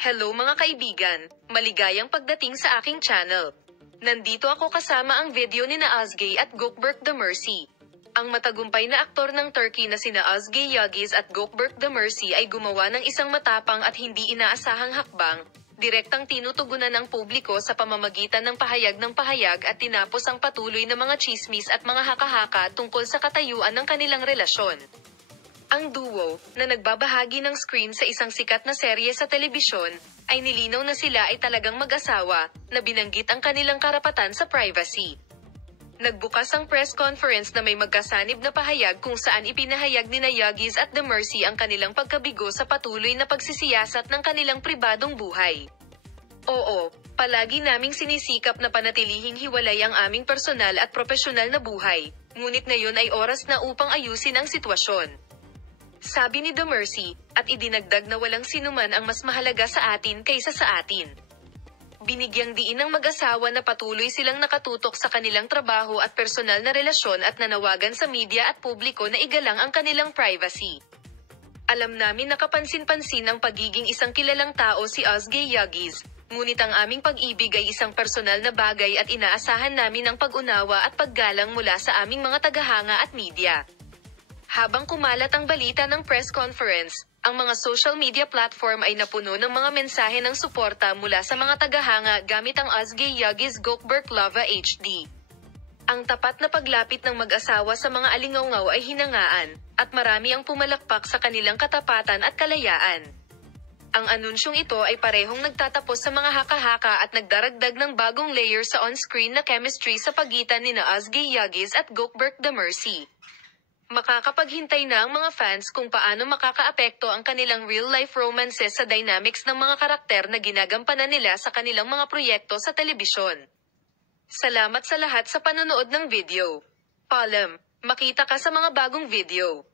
Hello mga kaibigan, maligayang pagdating sa aking channel. Nandito ako kasama ang video ni na Özge at Gökberk Demirci. Ang matagumpay na aktor ng Turkey na sina Özge Yildiz at Gökberk Demirci ay gumawa ng isang matapang at hindi inaasahang hakbang, direktang tinutugunan ng publiko sa pamamagitan ng pahayag at tinapos ang patuloy na mga tsismis at mga haka-haka tungkol sa katayuan ng kanilang relasyon. Ang duo, na nagbabahagi ng screen sa isang sikat na serye sa telebisyon, ay nilinaw na sila ay talagang mag-asawa, na binanggit ang kanilang karapatan sa privacy. Nagbukas ang press conference na may magkasanib na pahayag kung saan ipinahayag nina Yildiz at Demirci ang kanilang pagkabigo sa patuloy na pagsisiyasat ng kanilang pribadong buhay. Oo, palagi naming sinisikap na panatilihing hiwalay ang aming personal at propesyonal na buhay, ngunit ngayon ay oras na upang ayusin ang sitwasyon. Sabi ni Demirci, at idinagdag na walang sinuman ang mas mahalaga sa atin kaysa sa atin. Binigyang diin ng mag-asawa na patuloy silang nakatutok sa kanilang trabaho at personal na relasyon at nanawagan sa media at publiko na igalang ang kanilang privacy. Alam namin na kapansin-pansin ang pagiging isang kilalang tao si Özge Yildiz, ngunit ang aming pag-ibig ay isang personal na bagay at inaasahan namin ang pag-unawa at paggalang mula sa aming mga tagahanga at media. Habang kumalat ang balita ng press conference, ang mga social media platform ay napuno ng mga mensahe ng suporta mula sa mga tagahanga gamit ang Özge Yildiz Gökberk Lova HD. Ang tapat na paglapit ng mag-asawa sa mga alingawngaw ay hinangaan, at marami ang pumalakpak sa kanilang katapatan at kalayaan. Ang anunsyong ito ay parehong nagtatapos sa mga haka-haka at nagdaragdag ng bagong layer sa on-screen na chemistry sa pagitan nina Özge Yildiz at Gökberk Demirci. Makakapaghintay na ang mga fans kung paano makakaapekto ang kanilang real-life romances sa dynamics ng mga karakter na ginagampanan nila sa kanilang mga proyekto sa telebisyon. Salamat sa lahat sa panonood ng video. Paalam, makita ka sa mga bagong video.